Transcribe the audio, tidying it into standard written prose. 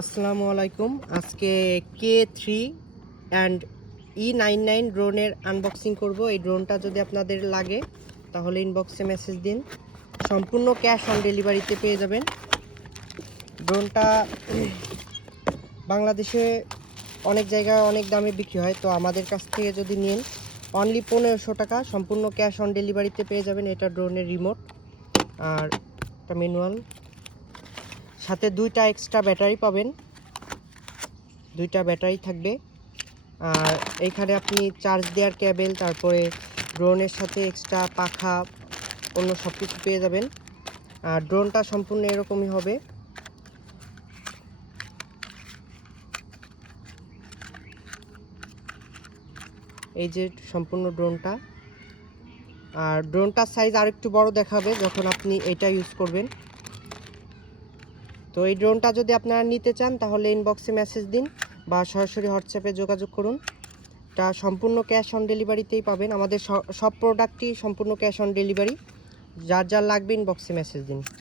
আসসালামু আলাইকুম। আজকে K3 অ্যান্ড E99 ড্রোনের আনবক্সিং করব। এই ড্রোনটা যদি আপনাদের লাগে তাহলে ইনবক্সে মেসেজ দিন। সম্পূর্ণ ক্যাশ অন ডেলিভারিতে পেয়ে যাবেন। ড্রোনটা বাংলাদেশে অনেক জায়গায় অনেক দামে বিক্রি হয়, তো আমাদের কাছ থেকে যদি নেন অনলি 1500 টাকা সম্পূর্ণ ক্যাশ অন ডেলিভারিতে পেয়ে যাবেন। এটা ড্রোনের রিমোট আর একটা ম্যানুয়াল, সাথে দুইটা এক্সট্রা ব্যাটারি পাবেন, দুইটা ব্যাটারি থাকবে। আর এইখানে আপনি চার্জ দেওয়ার কেবল, তারপরে ড্রোনের সাথে এক্সট্রা পাখা, অন্য সব কিছু পেয়ে যাবেন। আর ড্রোনটা সম্পূর্ণ এরকমই হবে। এই যে সম্পূর্ণ ড্রোনটা। আর ড্রোনটার সাইজ আরেকটু বড় দেখাবে যখন আপনি এটা ইউজ করবেন। তো এই ড্রোনটা যদি আপনারা নিতে চান তাহলে ইনবক্সে মেসেজ দিন বা সরাসরি হোয়াটসঅ্যাপে যোগাযোগ করুন। এটা সম্পূর্ণ ক্যাশ অন ডেলিভারিতেই পাবেন। আমাদের সব প্রোডাক্টই সম্পূর্ণ ক্যাশ অন ডেলিভারি। যার লাগবে ইনবক্সে মেসেজ দিন।